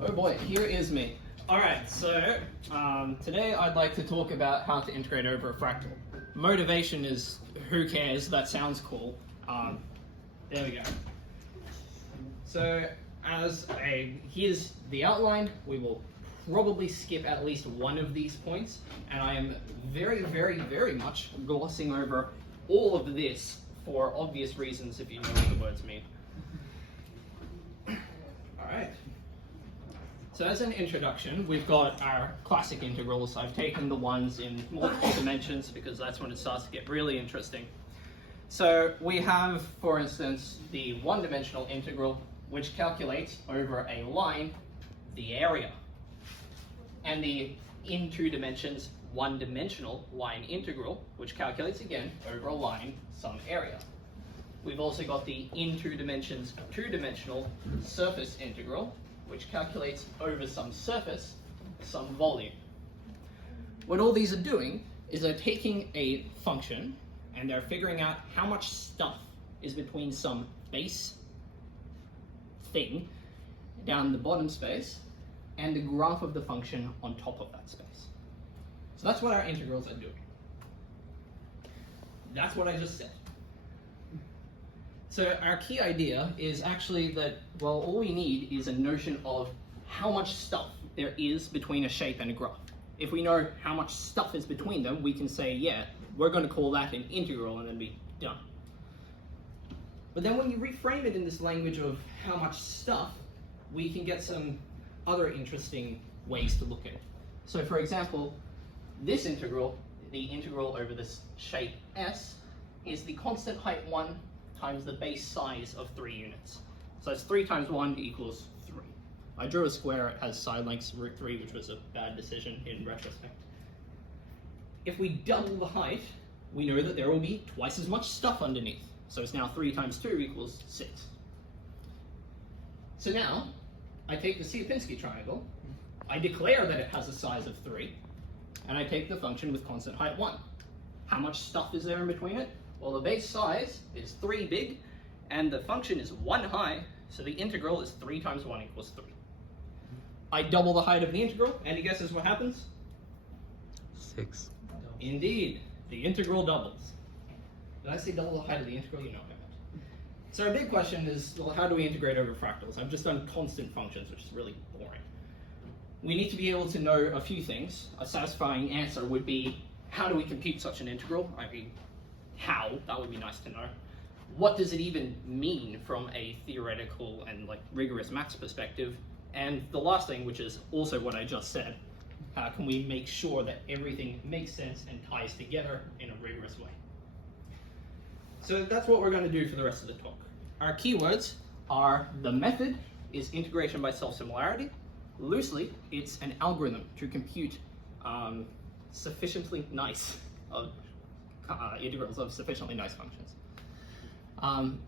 Oh boy, here is me. Alright, so today I'd like to talk about how to integrate over a fractal. Motivation is, who cares, that sounds cool. There we go. So here's the outline. We will probably skip at least one of these points, and I am very, very, very much glossing over all of this for obvious reasons if you know what the words mean. Alright. So as an introduction, we've got our classic integrals. I've taken the ones in multiple dimensions because that's when it starts to get really interesting. So we have, for instance, the one-dimensional integral, which calculates over a line the area. And the, in 2 dimensions, one-dimensional line integral, which calculates again over a line some area. We've also got the in 2 dimensions, 2-dimensional surface integral, which calculates over some surface, some volume. What all these are doing is they're taking a function and they're figuring out how much stuff is between some base thing down the bottom space and the graph of the function on top of that space. So that's what our integrals are doing. That's what I just said. So our key idea is actually that, well, all we need is a notion of how much stuff there is between a shape and a graph. If we know how much stuff is between them, we can say, yeah, we're going to call that an integral and then be done. But then when you reframe it in this language of how much stuff, we can get some other interesting ways to look at it. So for example, this integral, the integral over this shape S, is the constant height 1 times the base size of 3 units. So it's 3 times 1 equals 3. I drew a square, it has side lengths √3, which was a bad decision in retrospect. If we double the height, we know that there will be twice as much stuff underneath. So it's now 3 times 2 equals 6. So now, I take the Sierpinski triangle, I declare that it has a size of 3, and I take the function with constant height 1. How much stuff is there in between it? Well, the base size is 3 big, and the function is 1 high, so the integral is 3 times 1 equals 3. I double the height of the integral, any guesses what happens? 6. Indeed, the integral doubles. Did I say double the height of the integral? You know what I meant. So our big question is, well, how do we integrate over fractals? I've just done constant functions, which is really boring. We need to be able to know a few things. A satisfying answer would be, how do we compute such an integral? I mean, how? That would be nice to know. What does it even mean from a theoretical and rigorous maths perspective? And the last thing, which is also what I just said, how can we make sure that everything makes sense and ties together in a rigorous way? So that's what we're going to do for the rest of the talk. Our keywords are: the method is integration by self-similarity. Loosely, it's an algorithm to compute sufficiently nice integrals of sufficiently nice functions.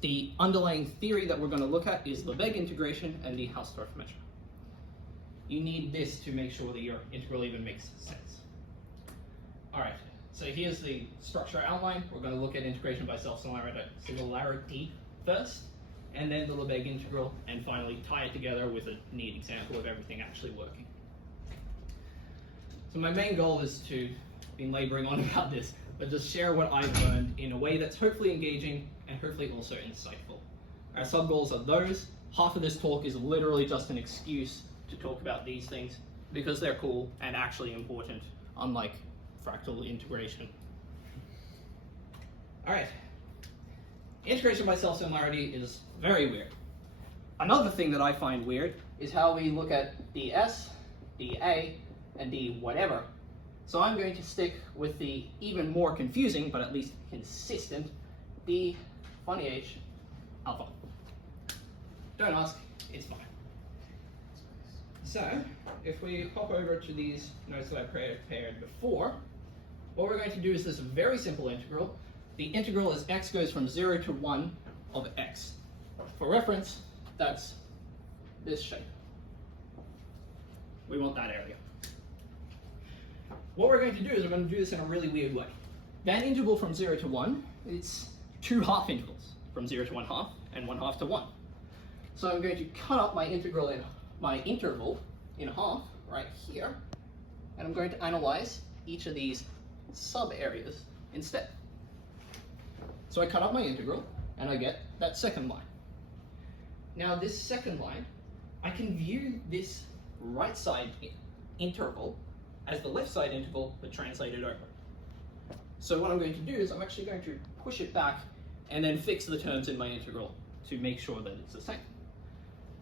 The underlying theory that we're going to look at is Lebesgue integration and the Hausdorff measure. You need this to make sure that your integral even makes sense. All right, so here's the structure outline. We're going to look at integration by self-similarity first, and then the Lebesgue integral, and finally tie it together with a neat example of everything actually working. So my main goal is to be laboring on about this, but just share what I've learned in a way that's hopefully engaging and hopefully also insightful. Our sub-goals are those. Half of this talk is literally just an excuse to talk about these things because they're cool and actually important, unlike fractal integration. All right. Integration by self-similarity is very weird. Another thing that I find weird is how we look at ds, dA, and d whatever. So I'm going to stick with the even more confusing, but at least consistent, d funny h alpha. Don't ask, it's fine. So if we hop over to these notes that I prepared before, what we're going to do is this very simple integral. The integral is x goes from 0 to 1 of x. For reference, that's this shape. We want that area. What we're going to do is we're going to do this in a really weird way. That integral from 0 to 1, it's 2 half integrals, from 0 to 1 half and 1 half to 1. So I'm going to cut up my integral in my interval in half right here, and I'm going to analyze each of these sub areas instead. So I cut up my integral, and I get that second line. Now this second line, I can view this right side interval as the left side interval, but translated over. So what I'm going to do is I'm actually going to push it back and then fix the terms in my integral to make sure that it's the same.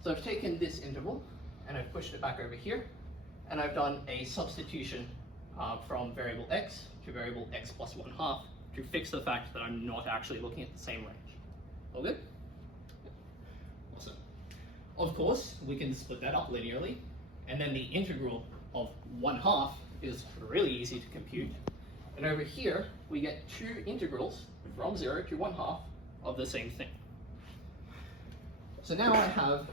So I've taken this interval and I've pushed it back over here, and I've done a substitution from variable x to variable x plus 1/2 to fix the fact that I'm not actually looking at the same range. All good? Awesome. Of course, we can split that up linearly, and then the integral of 1/2 is really easy to compute. And over here, we get two integrals from 0 to 1/2 of the same thing. So now I have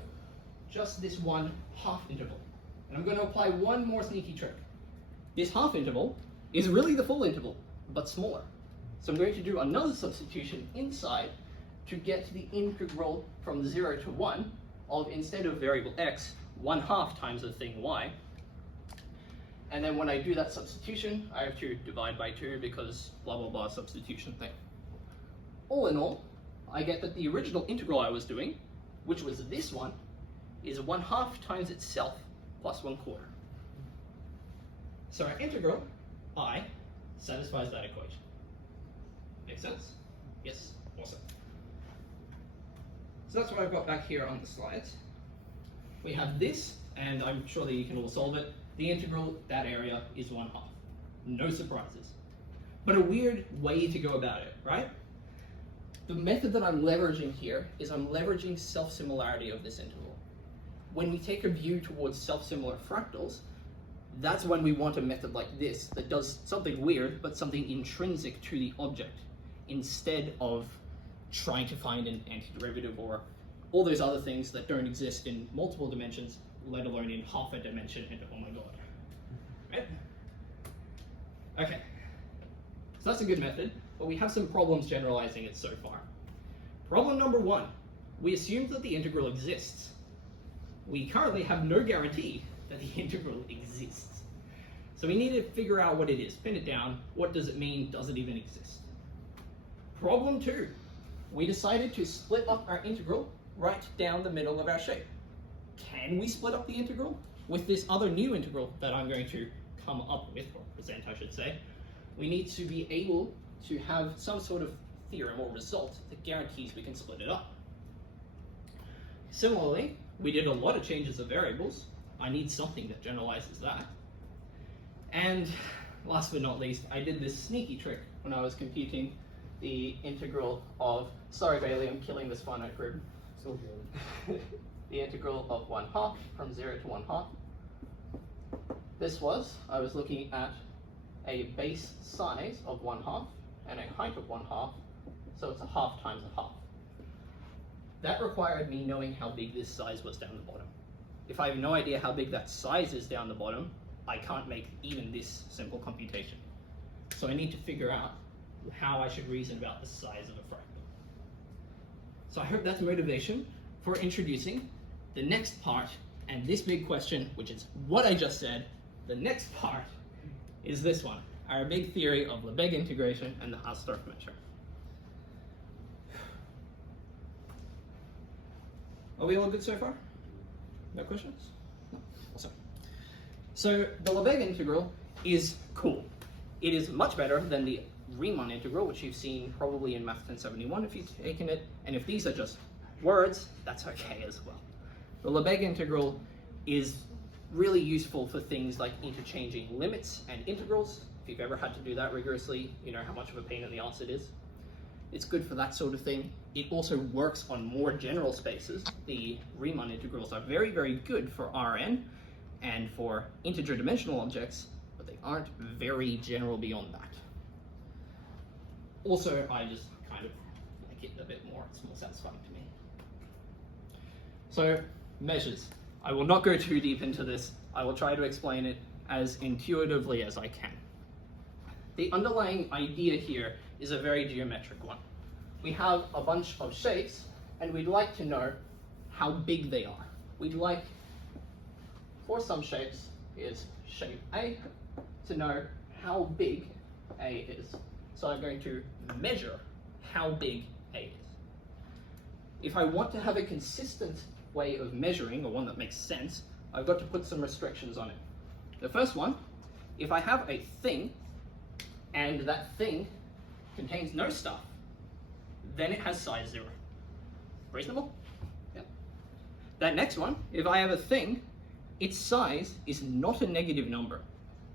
just this 1/2 interval. And I'm going to apply one more sneaky trick. This half interval is really the full interval, but smaller. So I'm going to do another substitution inside to get the integral from 0 to 1 of, instead of variable x, 1/2 times the thing y. And then when I do that substitution, I have to divide by 2 because blah blah blah substitution thing. All in all, I get that the original integral I was doing, which was this one, is 1/2 times itself plus 1/4. So our integral, I, satisfies that equation. Make sense? Yes? Awesome. So that's what I've got back here on the slides. We have this, and I'm sure that you can all solve it. The integral, that area, is 1/2. No surprises. But a weird way to go about it, right? The method that I'm leveraging here is I'm leveraging self-similarity of this interval. When we take a view towards self-similar fractals, that's when we want a method like this that does something weird, but something intrinsic to the object, instead of trying to find an antiderivative or all those other things that don't exist in multiple dimensions, let alone in half a dimension, and oh my god. Right? Okay. So that's a good method, but we have some problems generalizing it so far. Problem number 1, we assume that the integral exists. We currently have no guarantee that the integral exists. So we need to figure out what it is, pin it down. What does it mean? Does it even exist? Problem 2, we decided to split up our integral right down the middle of our shape. Can we split up the integral? With this other new integral that I'm going to come up with, or present I should say, we need to be able to have some sort of theorem or result that guarantees we can split it up. Similarly, we did a lot of changes of variables. I need something that generalizes that. And last but not least, I did this sneaky trick when I was computing the integral of, sorry Bailey, I'm killing this finite group. So good. The integral of 1/2 from 0 to 1/2. This was, I was looking at a base size of 1/2 and a height of 1/2, so it's 1/2 times 1/2. That required me knowing how big this size was down the bottom. If I have no idea how big that size is down the bottom, I can't make even this simple computation. So I need to figure out how I should reason about the size of a fractal. So I hope that's motivation for introducing the next part, and this big question, which is what I just said. The next part is this one, our big theory of Lebesgue integration and the Hausdorff measure. Are we all good so far? No questions? No. Awesome. So the Lebesgue integral is cool. It is much better than the Riemann integral, which you've seen probably in Math 1071 if you've taken it, and if these are just words, that's okay as well. The Lebesgue integral is really useful for things like interchanging limits and integrals. If you've ever had to do that rigorously, you know how much of a pain in the ass it is. It's good for that sort of thing. It also works on more general spaces. The Riemann integrals are very, very good for Rn and for integer dimensional objects, but they aren't very general beyond that. Also, I just kind of like it a bit more. It's more satisfying to me. So, measures. I will not go too deep into this. I will try to explain it as intuitively as I can. The underlying idea here is a very geometric one. We have a bunch of shapes, and we'd like to know how big they are. We'd like for some shapes is shape A to know how big A is. So I'm going to measure how big A is. If I want to have a consistent way of measuring, or one that makes sense, I've got to put some restrictions on it. The first one, if I have a thing, and that thing contains no stuff, then it has size 0. Reasonable? Yeah. That next one, if I have a thing, its size is not a negative number.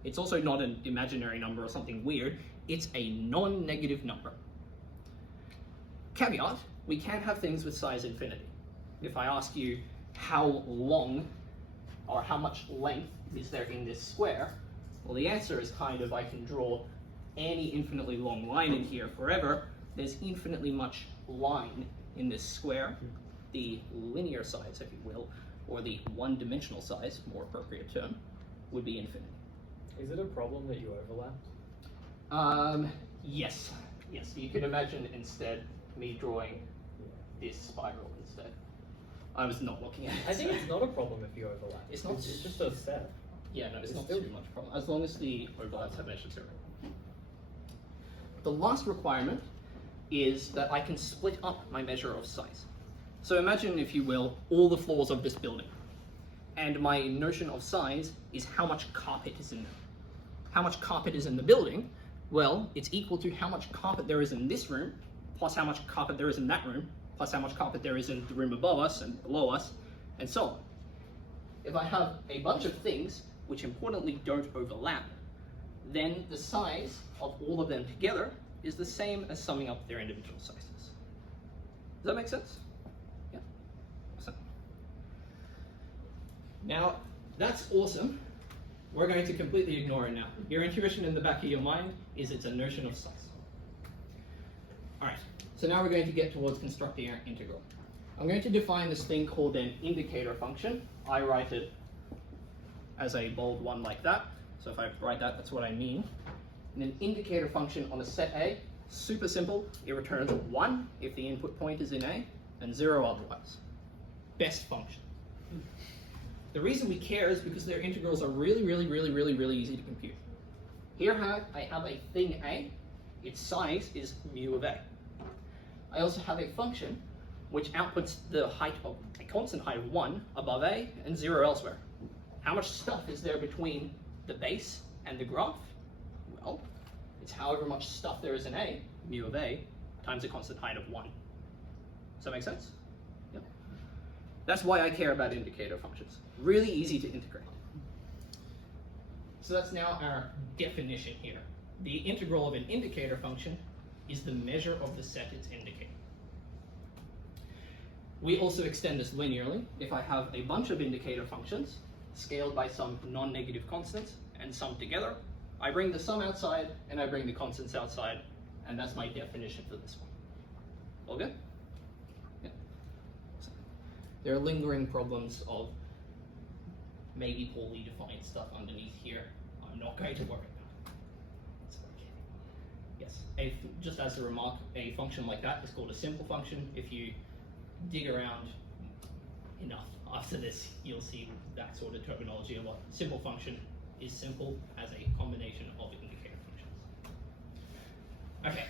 It's also not an imaginary number or something weird. It's a non-negative number. Caveat, we can have things with size infinity. If I ask you how long or how much length is there in this square, well, the answer is kind of, I can draw any infinitely long line in here forever. There's infinitely much line in this square. The linear size, if you will, or the one-dimensional size, more appropriate term, would be infinity. Is it a problem that you overlapped? Yes. Yes, you could imagine instead me drawing this spiral instead. I was not looking at it. I think it's not a problem if you overlap. It's not. It's just a step. Yeah, no, it's not still- too much problem, as long as the overlaps have measure 0. The last requirement is that I can split up my measure of size. So imagine, if you will, all the floors of this building. And my notion of size is how much carpet is in them. How much carpet is in the building? Well, it's equal to how much carpet there is in this room, plus how much carpet there is in that room, plus how much carpet there is in the room above us and below us, and so on. If I have a bunch of things which importantly don't overlap, then the size of all of them together is the same as summing up their individual sizes. Does that make sense? Yeah. So, now, that's awesome. We're going to completely ignore it now. Your intuition in the back of your mind is it's a notion of size. All right, so now we're going to get towards constructing our integral. I'm going to define this thing called an indicator function. I write it as a bold one like that. So if I write that, that's what I mean. And an indicator function on a set A, super simple. It returns 1 if the input point is in A, and 0 otherwise. Best function. The reason we care is because their integrals are really easy to compute. Here I have a thing A. Its size is mu of A. I also have a function which outputs the height of a constant height of 1 above A and 0 elsewhere. How much stuff is there between the base and the graph? Well, it's however much stuff there is in A, mu of A, times a constant height of 1. Does that make sense? Yep. That's why I care about indicator functions. Really easy to integrate. So that's now our definition here. The integral of an indicator function is the measure of the set it's indicating. We also extend this linearly. If I have a bunch of indicator functions scaled by some non-negative constants and summed together, I bring the sum outside and I bring the constants outside, and that's my definition for this one. All good? Yeah. So, there are lingering problems of maybe poorly defined stuff underneath here. I'm not going to worry about it. It's okay. Yes, just as a remark, a function like that is called a simple function. If you dig around enough after this, you'll see that sort of terminology a lot. Simple function is simple as a combination of indicator functions. Okay.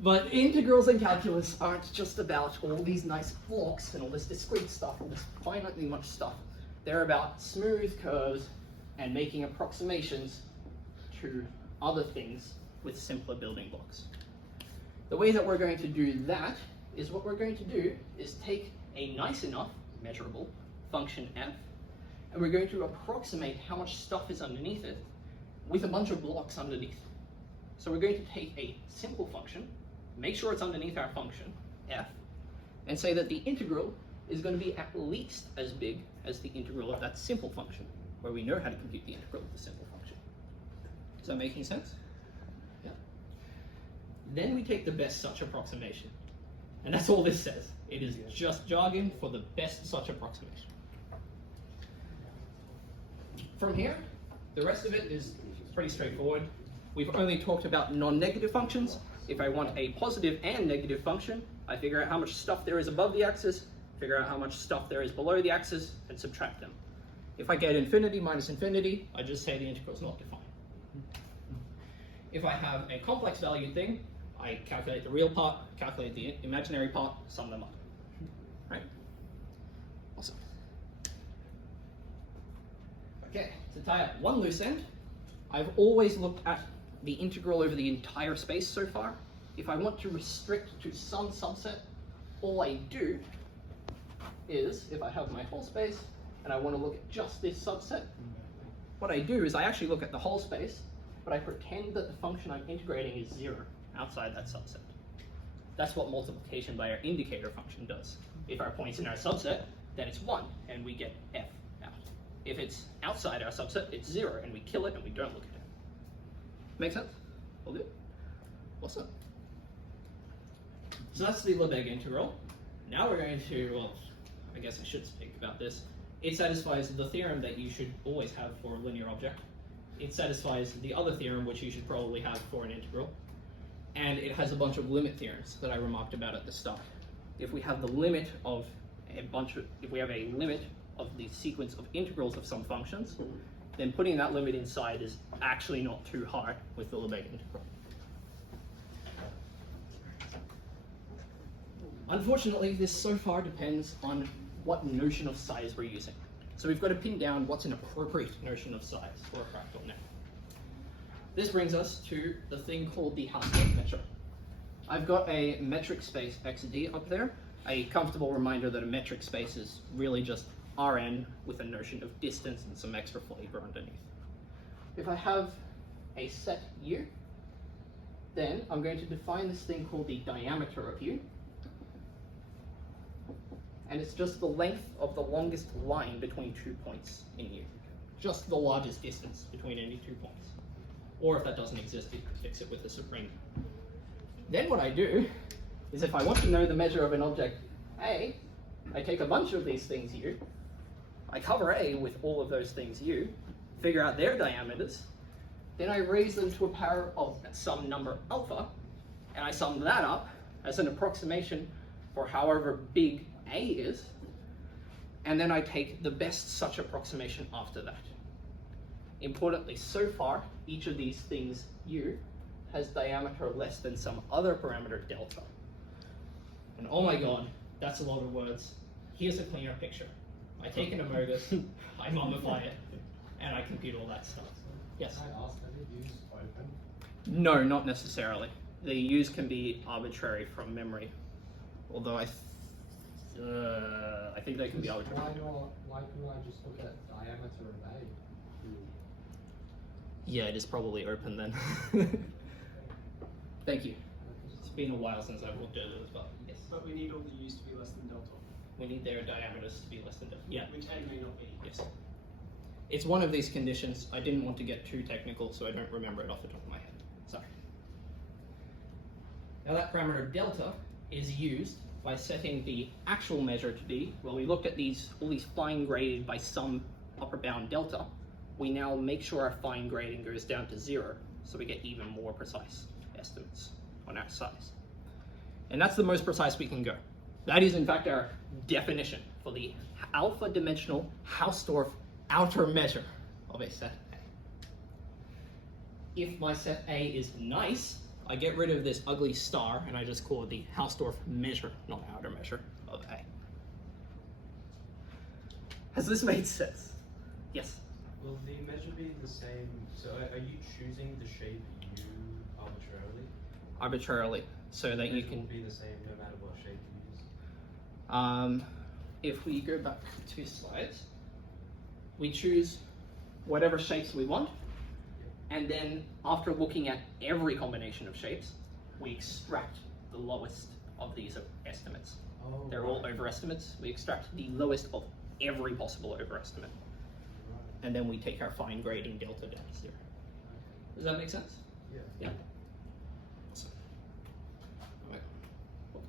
But integrals in calculus aren't just about all these nice blocks and all this discrete stuff, all this finitely much stuff. They're about smooth curves and making approximations to other things with simpler building blocks. The way that we're going to do that is what we're going to do is take a nice enough measurable function f, and we're going to approximate how much stuff is underneath it with a bunch of blocks underneath. So we're going to take a simple function, make sure it's underneath our function, f, and say that the integral is going to be at least as big as the integral of that simple function, where we know how to compute the integral of the simple function. Is that making sense? Yeah. Then we take the best such approximation. And that's all this says. It is just jargon for the best such approximation. From here, the rest of it is pretty straightforward. We've only talked about non-negative functions. If I want a positive and negative function, I figure out how much stuff there is above the axis, figure out how much stuff there is below the axis, and subtract them. If I get infinity minus infinity, I just say the integral is not defined. If I have a complex valued thing, I calculate the real part, calculate the imaginary part, sum them up. Right? Awesome. Okay, to tie up one loose end, I've always looked at the integral over the entire space so far. If I want to restrict to some subset, all I do is, if I have my whole space and I want to look at just this subset, what I do is I actually look at the whole space, but I pretend that the function I'm integrating is 0 outside that subset. That's what multiplication by our indicator function does. If our point's in our subset, then it's 1, and we get f out. If it's outside our subset, it's 0, and we kill it and we don't look at it. Make sense? All good? Awesome. So that's the Lebesgue integral. Now we're going to, well, I guess I should speak about this. It satisfies the theorem that you should always have for a linear object. It satisfies the other theorem, which you should probably have for an integral. And it has a bunch of limit theorems that I remarked about at the start. If we have the limit of if we have a limit of the sequence of integrals of some functions, then putting that limit inside is actually not too hard with the Lebesgue integral. Unfortunately, this so far depends on what notion of size we're using. So we've got to pin down what's an appropriate notion of size for a fractal net. This brings us to the thing called the Hausdorff measure. I've got a metric space xd up there, a comfortable reminder that a metric space is really just Rn with a notion of distance and some extra flavor underneath. If I have a set U, then I'm going to define this thing called the diameter of U. And it's just the length of the longest line between 2 points in U. Just the largest distance between any 2 points. Or if that doesn't exist, you can fix it with a supreme. Then what I do is if I want to know the measure of an object A, I take a bunch of these things U, I cover A with all of those things U, figure out their diameters, then I raise them to a power of some number alpha, and I sum that up as an approximation for however big A is, and then I take the best such approximation after that. Importantly, so far, each of these things U has diameter less than some other parameter delta. And oh my god, that's a lot of words. Here's a cleaner picture. I take an amogus, I mummify it, and I compute all that stuff. Yes? Can I ask, have you used open? No, not necessarily. The U's can be arbitrary from memory, although I think they can be arbitrary. Why couldn't I just look at diameter of A? Yeah, it is probably open then. Thank you. It's been a while since I've looked at it as well. Yes. But we need all the U's to be less than delta, We need their diameters to be less than delta. Yeah. which A may not be. Yes. It's one of these conditions. I didn't want to get too technical, so I don't remember it off the top of my head. Sorry. Now that parameter delta is used by setting the actual measure to be, well, we looked at all these fine graded by some upper bound delta. We now make sure our fine grading goes down to 0, so we get even more precise estimates on our size. And that's the most precise we can go. That is in fact our definition for the alpha dimensional Hausdorff outer measure of a set A. If my set A is nice, I get rid of this ugly star and I just call it the Hausdorff measure, not outer measure, of A. Has this made sense? Yes? Will the measure be the same? So are you choosing the shape U arbitrarily? Arbitrarily, so that you Measure can... will be the same no matter what shape you use? If we go back 2 slides, we choose whatever shapes we want, and then after looking at every combination of shapes, we extract the lowest of these estimates. Oh, They're all overestimates. We extract the lowest of every possible overestimate. And then we take our fine grading delta down to 0. Does that make sense? Yeah. Yeah. Awesome. Alright. Okay.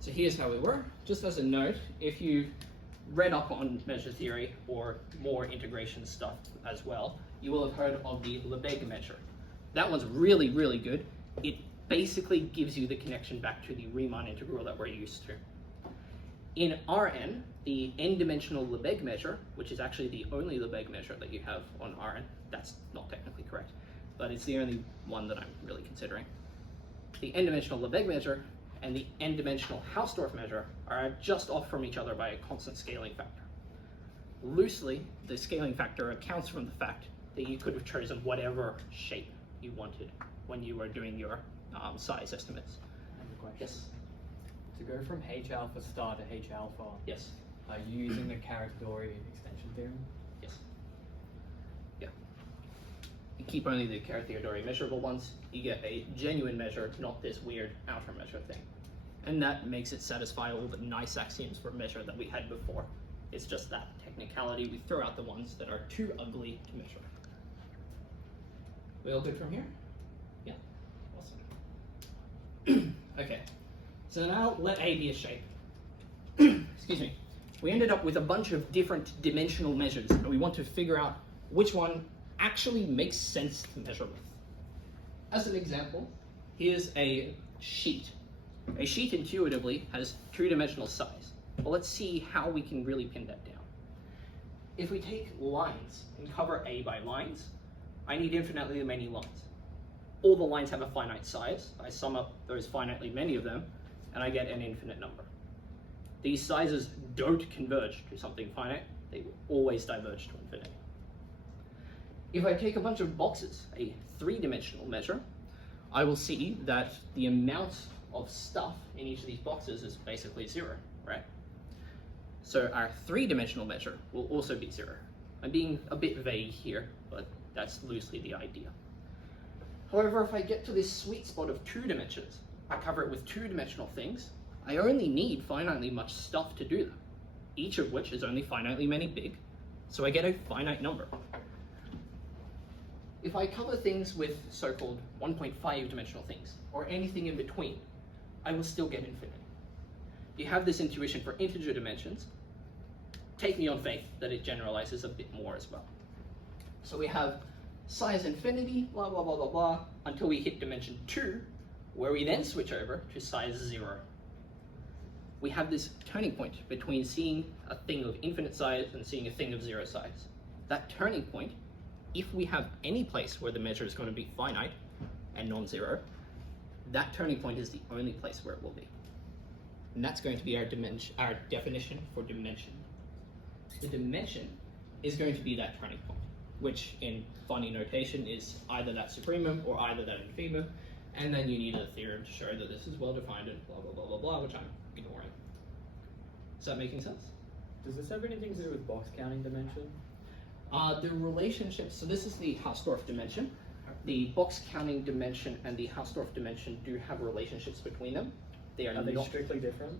So here's how we work. Just as a note, if you read up on measure theory or more integration stuff as well, you will have heard of the Lebesgue measure. That one's really, really good. It basically gives you the connection back to the Riemann integral that we're used to. In Rn, the n-dimensional Lebesgue measure, which is actually the only Lebesgue measure that you have on Rn, that's not technically correct, but it's the only one that I'm really considering. The n-dimensional Lebesgue measure and the n-dimensional Hausdorff measure are just off from each other by a constant scaling factor. Loosely, the scaling factor accounts from the fact that you could have chosen whatever shape you wanted when you were doing your size estimates. I have a question. Yes. To go from H alpha star to H alpha, Yes. are you using the Carrick-Dory extension theorem? Yes. Yeah. You keep only the Carrick-Dory measurable ones. You get a genuine measure, not this weird outer measure thing. And that makes it satisfy all the nice axioms for measure that we had before. It's just that technicality. We throw out the ones that are too ugly to measure. We all good from here? Yeah. Awesome. Okay. So now let A be a shape. Excuse me. We ended up with a bunch of different dimensional measures, and we want to figure out which one actually makes sense to measure with. As an example, here's a sheet. A sheet intuitively has two-dimensional size. Well, let's see how we can really pin that down. If we take lines and cover A by lines, I need infinitely many lines. All the lines have a finite size. I sum up those finitely many of them, and I get an infinite number. These sizes don't converge to something finite. They will always diverge to infinity. If I take a bunch of boxes, a three-dimensional measure, I will see that the amount of stuff in each of these boxes is basically zero, right? So our three-dimensional measure will also be zero. I'm being a bit vague here, but that's loosely the idea. However, if I get to this sweet spot of 2 dimensions, I cover it with two-dimensional things, I only need finitely much stuff to do them, each of which is only finitely many big, so I get a finite number. If I cover things with so-called 1.5 dimensional things, or anything in between, I will still get infinity. You have this intuition for integer dimensions. Take me on faith that it generalizes a bit more as well. So we have size infinity, blah, blah, blah, blah, blah, until we hit dimension 2, where we then switch over to size 0. We have this turning point between seeing a thing of infinite size and seeing a thing of 0 size. That turning point, if we have any place where the measure is going to be finite and non-zero, that turning point is the only place where it will be. And that's going to be our definition for dimension. The dimension is going to be that turning point, which in funny notation is either that supremum or either that infimum, and then you need a theorem to show that this is well defined and blah, blah, blah, blah, blah, which I'm ignoring. Is that making sense? Does this have anything to do with box counting dimension? The relationship, so this is the Hausdorff dimension. The box counting dimension and the Hausdorff dimension do have relationships between them. They are They not strictly different?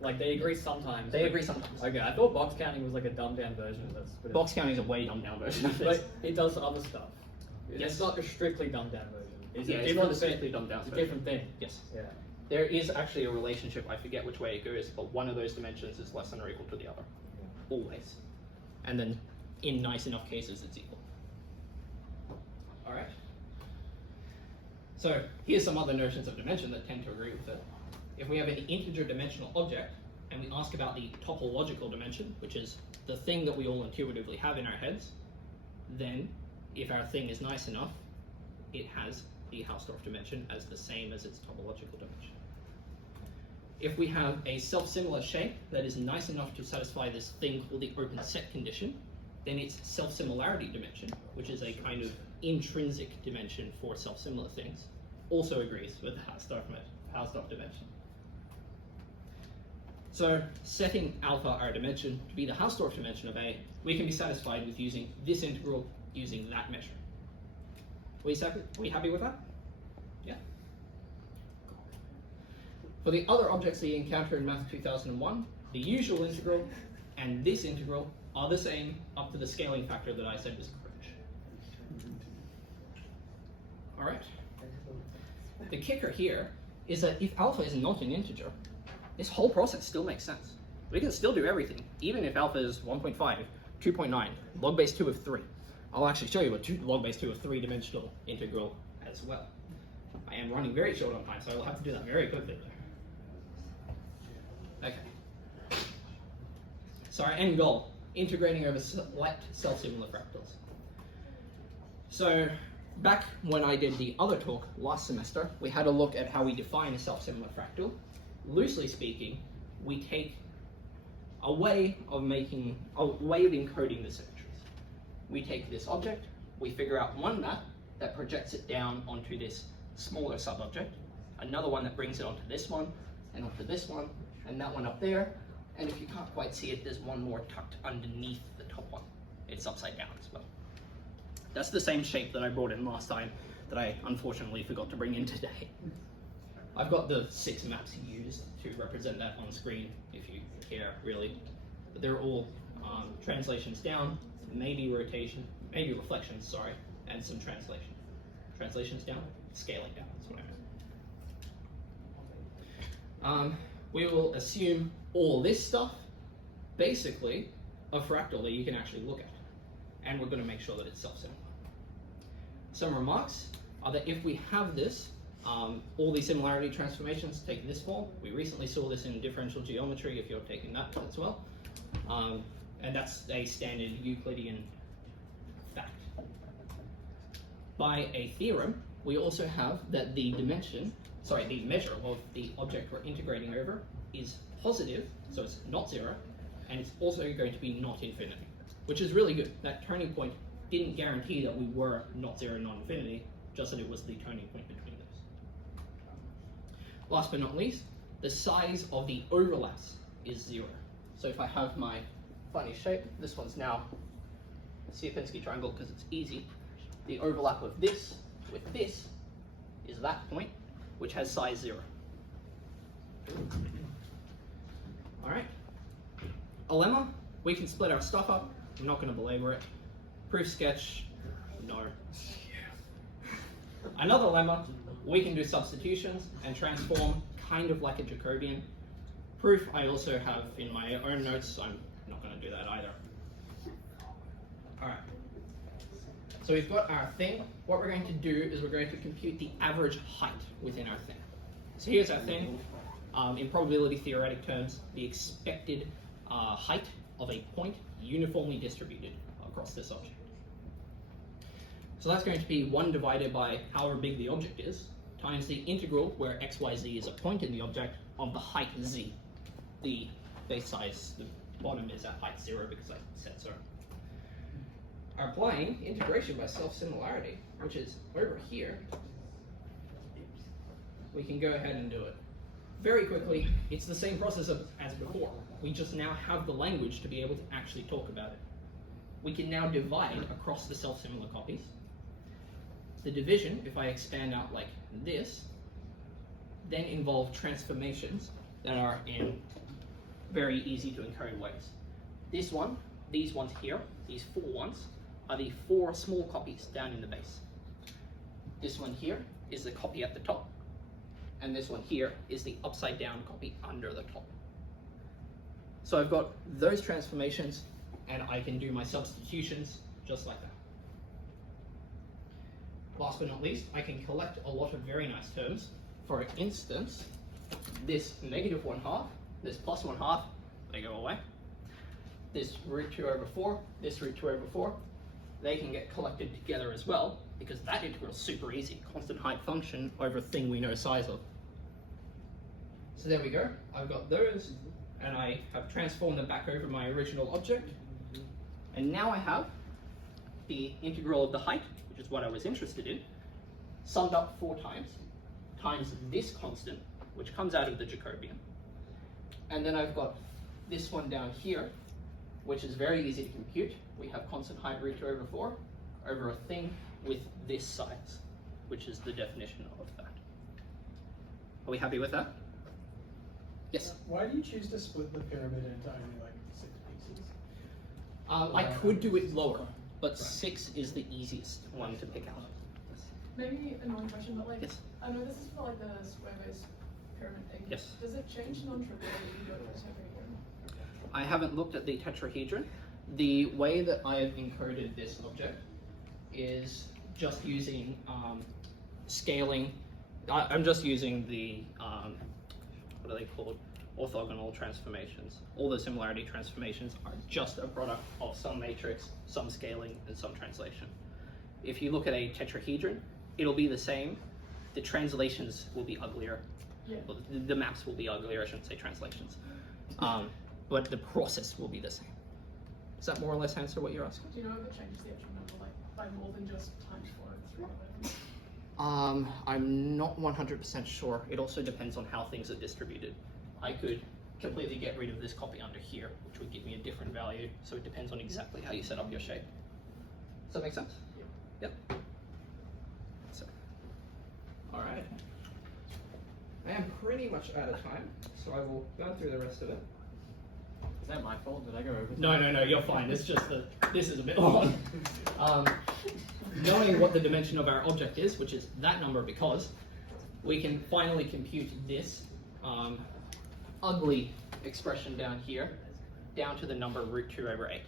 Like they agree sometimes. They but- agree sometimes. Okay, I thought box counting was like a dumbed down version of this. But Box counting is a way dumbed down version of this. but it does other stuff. Yes. It's not a strictly dumbed down version. It's Yeah, a it's different not a thing. strictly dumbed down It's a version. different thing. Yes. Yeah. There is actually a relationship, I forget which way it goes, but one of those dimensions is less than or equal to the other. Always. And then in nice enough cases, it's equal. Alright? So here's some other notions of dimension that tend to agree with it. If we have an integer dimensional object, and we ask about the topological dimension, which is the thing that we all intuitively have in our heads, then if our thing is nice enough, it has the Hausdorff dimension as the same as its topological dimension. If we have a self-similar shape that is nice enough to satisfy this thing called the open set condition, then its self-similarity dimension, which is a kind of intrinsic dimension for self-similar things, also agrees with the Hausdorff dimension. So setting alpha our dimension to be the Hausdorff dimension of A, we can be satisfied with using this integral using that measure. Are we happy with that? Yeah? For the other objects that you encounter in Math 2001, the usual integral and this integral are the same up to the scaling factor that I said was correct. Alright? The kicker here is that if alpha is not an integer, this whole process still makes sense. We can still do everything, even if alpha is 1.5, 2.9, log base 2 of 3. I'll actually show you a log base 2 of 3-dimensional integral as well. I am running very short on time, so I will have to do that very quickly. Okay. end goal, integrating over select self-similar fractals. So back when I did the other talk last semester, we had a look at how we define a self-similar fractal. Loosely speaking, we take a way of encoding the symmetries. We take this object, we figure out one map that projects it down onto this smaller sub-object, another one that brings it onto this one, and onto this one, and that one up there, and if you can't quite see it, there's one more tucked underneath the top one. It's upside down as well. That's the same shape that I brought in last time that I unfortunately forgot to bring in today. I've got the 6 maps used to represent that on screen if you care, really. But they're all translations down, maybe reflections, sorry, and some translation. Translations down, scaling down, that's what I meant. We will assume all this stuff, basically, a fractal that you can actually look at. And we're going to make sure that it's self-similar. Some remarks are that if we have this, all these similarity transformations take this form. We recently saw this in differential geometry if you're taking that as well. And that's a standard Euclidean fact. By a theorem, we also have that the measure of the object we're integrating over is positive, so it's not 0, and it's also going to be not infinity, which is really good. That turning point didn't guarantee that we were not 0, not infinity, just that it was the turning point between those. Last but not least, the size of the overlaps is 0. So if I have my funny shape, this one's now a Sierpinski triangle because it's easy. The overlap of this with this is that point, which has size 0. All right. A lemma, we can split our stuff up. I'm not going to belabor it. Proof sketch, no. Another lemma, we can do substitutions and transform kind of like a Jacobian. Proof I also have in my own notes, so I'm not going to do that either. All right. So we've got our thing. What we're going to do is we're going to compute the average height within our thing. So here's our thing. In probability theoretic terms, the expected height of a point uniformly distributed across this object. So that's going to be 1 divided by however big the object is, times the integral, where x, y, z is a point in the object, of the height z. The base size, the bottom is at height 0 because I said so. Applying integration by self-similarity, which is over here, we can go ahead and do it. Very quickly, it's the same process as before. We just now have the language to be able to actually talk about it. We can now divide across the self-similar copies. The division, if I expand out like this, then involve transformations that are in very easy to encode ways. This one, these ones here, these 4 ones, are the 4 small copies down in the base. This one here is the copy at the top, and this one here is the upside down copy under the top. So I've got those transformations, and I can do my substitutions just like that. Last but not least, I can collect a lot of very nice terms. For instance, this -1/2, this +1/2, they go away. This √2/4, this √2/4, they can get collected together as well, because that integral is super easy. Constant height function over a thing we know size of. So there we go. I've got those, and I have transformed them back over my original object. And now I have the integral of the height, which is what I was interested in, summed up 4 times this constant, which comes out of the Jacobian. And then I've got this one down here, which is very easy to compute. We have constant height √2/4 over a thing with this size, which is the definition of that. Are we happy with that? Yes? Why do you choose to split the pyramid into only like 6 pieces? I could do it lower, but 6 is the easiest one to pick out. Maybe a non-question, but like, Yes. I know this is for like the square-based pyramid thing. Yes. Does it change non-trivial if you go to a tetrahedron? I haven't looked at the tetrahedron. The way that I have encoded this object is just using scaling. I'm just using the, what are they called? orthogonal transformations. All the similarity transformations are just a product of some matrix, some scaling, and some translation. If you look at a tetrahedron, it'll be the same. The translations will be uglier. Yeah. Well, the maps will be uglier, I shouldn't say translations. But the process will be the same. Does that more or less answer what you're asking? Do you know if it changes the actual number, like, by more than just times 4 and 3? I'm not 100% sure. It also depends on how things are distributed. I could completely get rid of this copy under here, which would give me a different value. So it depends on exactly how you set up your shape. Does that make sense? Yep. So, all right. I am pretty much out of time, so I will go through the rest of it. Is that my fault? Did I go over? No, you're fine. It's just that this is a bit long. Knowing what the dimension of our object is, which is that number, because we can finally compute this ugly expression down here, down to the number √2/8,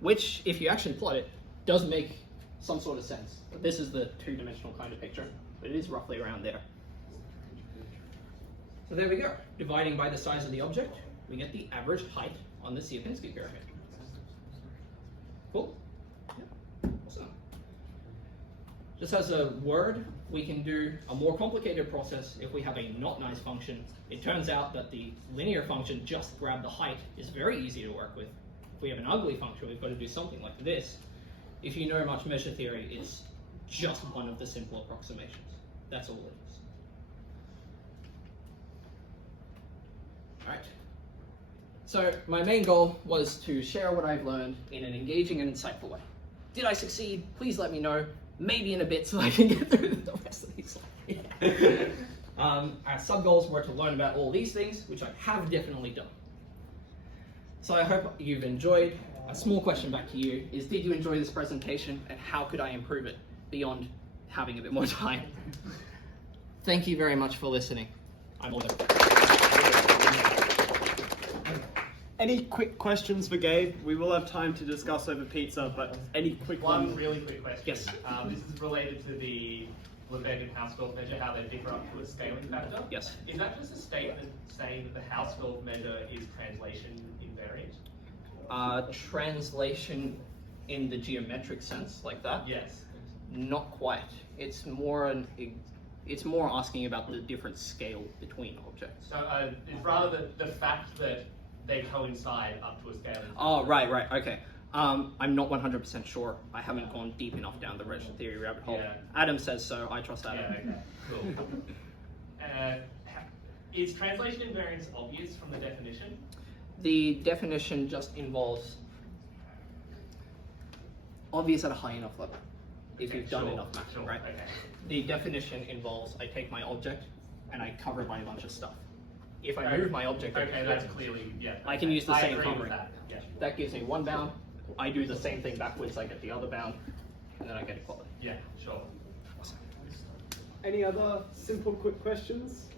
which, if you actually plot it, does make some sort of sense. But this is the two-dimensional kind of picture, but it is roughly around there. So there we go. Dividing by the size of the object, we get the average height on the Sierpinski pyramid. Cool? Yeah. Awesome. Just as a word, we can do a more complicated process if we have a not nice function. It turns out that the linear function, just grab the height, is very easy to work with. If we have an ugly function, we've got to do something like this. If you know much measure theory, it's just one of the simple approximations. That's all it is. All right. So my main goal was to share what I've learned in an engaging and insightful way. Did I succeed? Please let me know. Maybe in a bit so I can get through the rest of these slides. Our sub-goals were to learn about all these things, which I have definitely done. So I hope you've enjoyed. A small question back to you is, did you enjoy this presentation, and how could I improve it beyond having a bit more time? Thank you very much for listening. I'm Oliver. Any quick questions for Gabe? We will have time to discuss over pizza, but any quick One ones? really quick question. Yes. This is related to the Lebesgue and Hausdorff measure, how they differ up to a scaling factor. Yes. Is that just a statement saying that the Hausdorff measure is translation invariant? Translation in the geometric sense, like that? Yes. Not quite. It's more asking about the different scale between objects. So it's rather the fact that they coincide up to a scaling factor. Oh, right, okay. I'm not 100% sure. I haven't gone deep enough down the measure theory rabbit hole. Yeah. Adam says so. I trust Adam. Yeah, okay, cool. Is translation invariance obvious from the definition? The definition just involves obvious at a high enough level, if Okay, you've done sure, enough math, sure, right? okay. The definition involves I take my object and I cover it by a bunch of stuff. If I move my object, Okay, that's clearly, yeah. I can use the same agree with covering. that. Yeah. That gives me one bound. I do the same thing backwards. I get the other bound, and then I get equality. Yeah, sure. Any other simple quick questions?